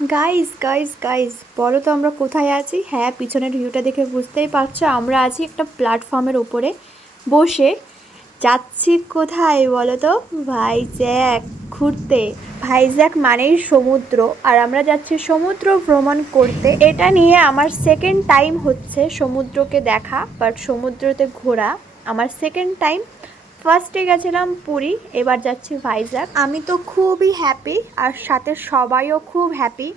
Guys guys guys, বলো তো আমরা কোথায় আছি? হ্যাঁ, পিছনের ভিউটা দেখে বুঝতেই পারছো আমরা আছি একটা প্ল্যাটফর্মের উপরে বসে। যাচ্ছি কোথায় বলো তো? ভাইজ্যাক ঘুরতে। ভাইজ্যাক মানেই সমুদ্র, আর আমরা যাচ্ছি সমুদ্র ভ্রমণ করতে। এটা নিয়ে আমার সেকেন্ড টাইম হচ্ছে সমুদ্রকে দেখা, বাট সমুদ্রতে ঘোরা আমার সেকেন্ড টাইম। ফার্স্টে গেছিলাম পুরী, এবার যাচ্ছি ভাইজ্যাক। আমি তো খুবই হ্যাপি, আর সাথে সবাইও খুব হ্যাপি।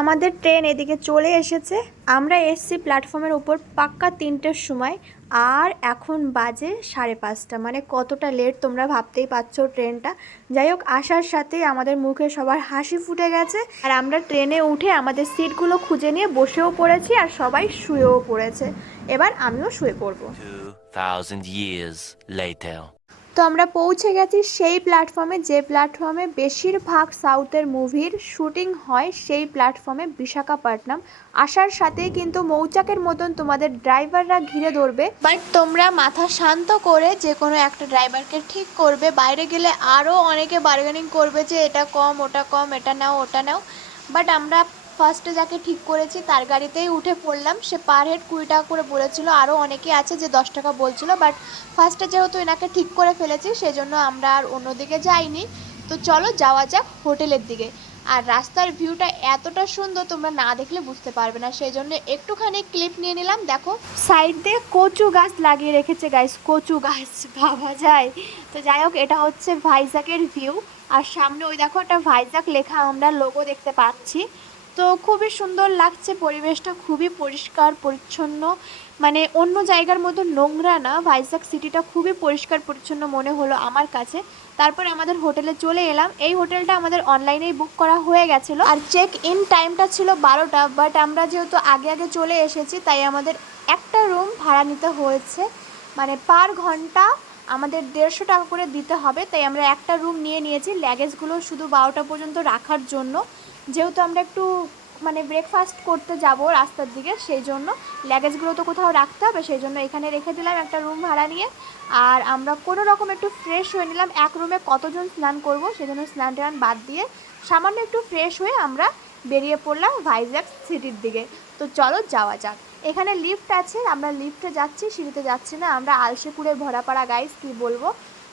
আমাদের ট্রেন এদিকে চলে এসেছে। আমরা এসছি প্ল্যাটফর্মের উপর পাক্কা 3টের সময়, আর এখন বাজে 5:30। মানে কতটা লেট তোমরা ভাবতেই পারছো ট্রেনটা। যাই হোক, আসার সাথেই আমাদের মুখে সবার হাসি ফুটে গেছে, আর আমরা ট্রেনে উঠে আমাদের সিটগুলো খুঁজে নিয়ে বসেও পড়েছি, আর সবাই শুয়েও পড়েছে। এবার আমিও শুয়ে পড়বো। 2000 years later. তো আমরা পৌঁছে গেছি সেই প্ল্যাটফর্মে, যে প্ল্যাটফর্মে বেশিরভাগ সাউথের মুভির শুটিং হয়, সেই প্ল্যাটফর্মে বিশাখাপট্টনম। আসার সাথেই কিন্তু মৌচাকের মতন তোমাদের ড্রাইভাররা ঘিরে ধরবে, বাট তোমরা মাথা শান্ত করে যে কোনো একটা ড্রাইভারকে ঠিক করবে। বাইরে গেলে আরও অনেকে বার্গেনিং করবে যে এটা কম, ওটা কম, এটা নাও, ওটা নাও। বাট আমরা ফার্স্টে যাকে ঠিক করেছি তার গাড়িতেই উঠে পড়লাম। সে পার হেড 20 টাকা করে বলেছিল, আরও অনেকে আছে যে 10 টাকা বলছিল, বাট ফার্স্টে যেহেতু এনাকে ঠিক করে ফেলেছি সেজন্য আমরা আর অন্যদিকে যাইনি। তো চলো যাওয়া যাক হোটেলের দিকে। আর রাস্তার ভিউটা এতটা সুন্দর তোমরা না দেখলে বুঝতে পারবে না, সেই জন্য একটুখানি ক্লিপ নিয়ে নিলাম। দেখো সাইড দিয়ে কচু গাছ লাগিয়ে রেখেছে গাইস, কচু গাছ ভাবা যায়। তো যাই হোক, এটা হচ্ছে ভাইজ্যাকের ভিউ। আর সামনে ওই দেখো একটা ভাইজ্যাক লেখা আমরা লোগো দেখতে পাচ্ছি। তো খুবই সুন্দর লাগছে, পরিবেশটা খুবই পরিষ্কার পরিচ্ছন্ন। মানে অন্য জায়গার মতো নোংরা না, ভাইজ্যাক সিটিটা খুবই পরিষ্কার পরিচ্ছন্ন মনে হলো আমার কাছে। তারপরে আমাদের হোটেলে চলে এলাম। এই হোটেলটা আমাদের অনলাইনেই বুক করা হয়ে গেছিলো, আর চেক ইন টাইমটা ছিল 12টা, বাট আমরা যেহেতু আগে আগে চলে এসেছি তাই আমাদের একটা রুম ভাড়া নিতে হয়েছে। মানে পার ঘন্টা আমাদের 150 টাকা করে দিতে হবে, তাই আমরা একটা রুম নিয়ে নিয়েছি লাগেজগুলো শুধু 12টা পর্যন্ত রাখার জন্য। যেহেতু আমরা একটু মানে ব্রেকফাস্ট করতে যাব রাস্তার দিকে, সেই জন্য লাগেজগুলো তো কোথাও রাখতে হবে, সেই জন্য এখানে রেখে দিলাম একটা রুম ভাড়া নিয়ে। আর আমরা কোনো রকম একটু ফ্রেশ হয়ে নিলাম। এক রুমে কতজন স্নান করব, সেজন্য স্নান টান বাদ দিয়ে সামান্য একটু ফ্রেশ হয়ে আমরা বেরিয়ে পড়লাম ভাইজ্যাক সিটির দিকে। তো চলো যাওয়া যাক। এখানে লিফট আছে, আমরা লিফটে যাচ্ছি, সিঁড়িতে যাচ্ছি না। আমরা আলসেপুরে ভরাপাড়া গাইস, কি বলবো,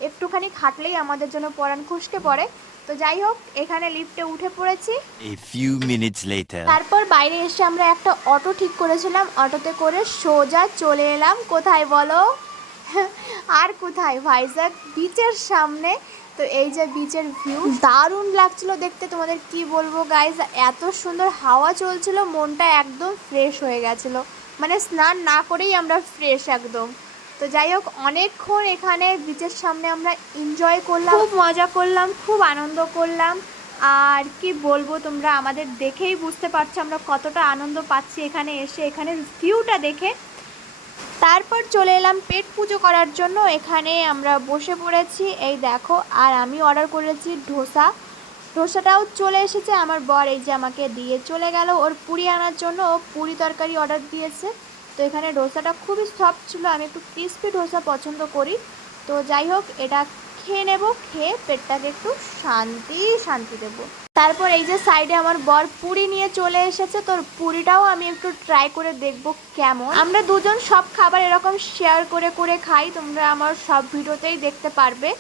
একটুখানি খাটলেই আমাদের জন্য পরাণ খুশকে পড়ে। তো যাই হোক, এখানে লিফটে উঠে পড়েছি। A few minutes later. তারপর বাইরে এসে আমরা একটা অটো ঠিক করেছিলাম, অটোতে করে সোজা চলে এলাম কোথায় বলো? আর কোথায়, ভাইজ্যাক বিচের সামনে। তো এই যে বিচের ভিউ দারুণ লাগছিল দেখতে, তোমাদের কি বলবো গাইজ, এত সুন্দর হাওয়া চলছিল, মনটা একদম ফ্রেশ হয়ে গেছিলো। মানে স্নান না করেই আমরা ফ্রেশ একদম। তো যাই হোক, অনেকক্ষণ এখানে বিচের সামনে আমরা এনজয় করলাম, খুব মজা করলাম, খুব আনন্দ করলাম। আর কি বলবো, তোমরা আমাদের দেখেই বুঝতে পারছো আমরা কতটা আনন্দ পাচ্ছি এখানে এসে, এখানের ভিউটা দেখে। তারপর চলে এলাম পেট পুজো করার জন্য। এখানে আমরা বসে পড়েছি, এই দেখো। আর আমি অর্ডার করেছি ধোসা। ধোসাটাও চলে এসেছে, আমার বর এই যে আমাকে দিয়ে চলে গেল ওর পুরি আনার জন্য। ও পুরি তরকারি অর্ডার দিয়েছে। তো এখানে ডোসাটা খুবই সফট ছিল, আমি একটু ক্রিস্পি ডোসা পছন্দ করি। তো যাই হোক, এটা খেয়ে নেব, খেয়ে পেটটাকে একটু শান্তি শান্তি দেবো। তারপর এই যে সাইডে আমার বর পুরি নিয়ে চলে এসেছে, তোর পুরিটাও আমি একটু ট্রাই করে দেখব কেমন। আমরা দুজন সব খাবার এরকম শেয়ার করে করে খাই, তোমরা আমার সব ভিডিওতেই দেখতে পারবে,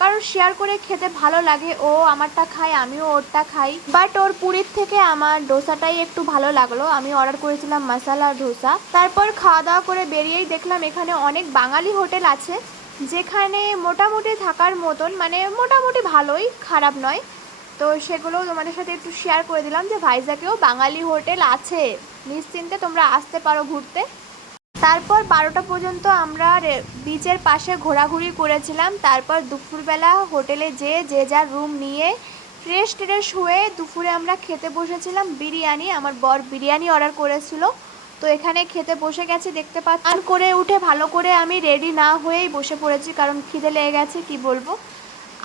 কারণ শেয়ার করে খেতে ভালো লাগে। ও আমারটা খায়, আমিও ওরটা খাই, বাট ওর পুরীর থেকে আমার ডোসাটাই একটু ভালো লাগলো। আমি অর্ডার করেছিলাম মশলা ডোসা। তারপর খাওয়া দাওয়া করে বেরিয়েই দেখলাম এখানে অনেক বাঙালি হোটেল আছে, যেখানে মোটামুটি থাকার মতন, মানে মোটামুটি ভালোই, খারাপ নয়। তো সেগুলোও তোমাদের সাথে একটু শেয়ার করে দিলাম যে ভাইজ্যাকেও বাঙালি হোটেল আছে, নিশ্চিন্তে তোমরা আসতে পারো ঘুরতে। তারপর 12টা পর্যন্ত আমরা বিচের পাশে ঘোরাঘুরি করেছিলাম। তারপর দুপুরবেলা হোটেলে যে যার রুম নিয়ে ফ্রেশ ট্রেশ হয়ে দুপুরে আমরা খেতে বসেছিলাম বিরিয়ানি। আমার বর বিরিয়ানি অর্ডার করেছিল। তো এখানে খেতে বসে গেছি, দেখতে পাচ্ছি। স্নান করে উঠে ভালো করে আমি রেডি না হয়েই বসে পড়েছি, কারণ খিদে লেগে গেছে, কি বলবো।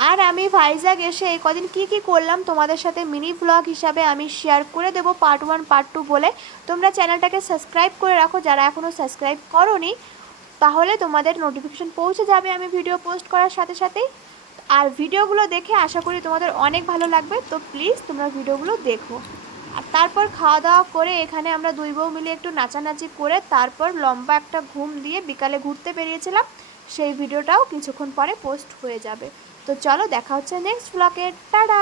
আর আমি ভাইজ্যাক এসে এই কদিন কী করলাম তোমাদের সাথে মিনি ভ্লগ হিসাবে আমি শেয়ার করে দেবো, পার্ট 1 পার্ট 2 বলে। তোমরা চ্যানেলটাকে সাবস্ক্রাইব করে রাখো যারা এখনও সাবস্ক্রাইব করোনি, তাহলে তোমাদের নোটিফিকেশন পৌঁছে যাবে আমি ভিডিও পোস্ট করার সাথে সাথেই। আর ভিডিওগুলো দেখে আশা করি তোমাদের অনেক ভালো লাগবে, তো প্লিজ তোমরা ভিডিওগুলো দেখো। আর তারপর খাওয়া দাওয়া করে এখানে আমরা দুই বউ মিলে একটু নাচানাচি করে তারপর লম্বা একটা ঘুম দিয়ে বিকালে ঘুরতে বেরিয়েছিলাম। সেই ভিডিওটাও কিছুক্ষণ পরে পোস্ট হয়ে যাবে। তো চলো দেখা হচ্ছে নেক্সট ব্লগে, টাটা।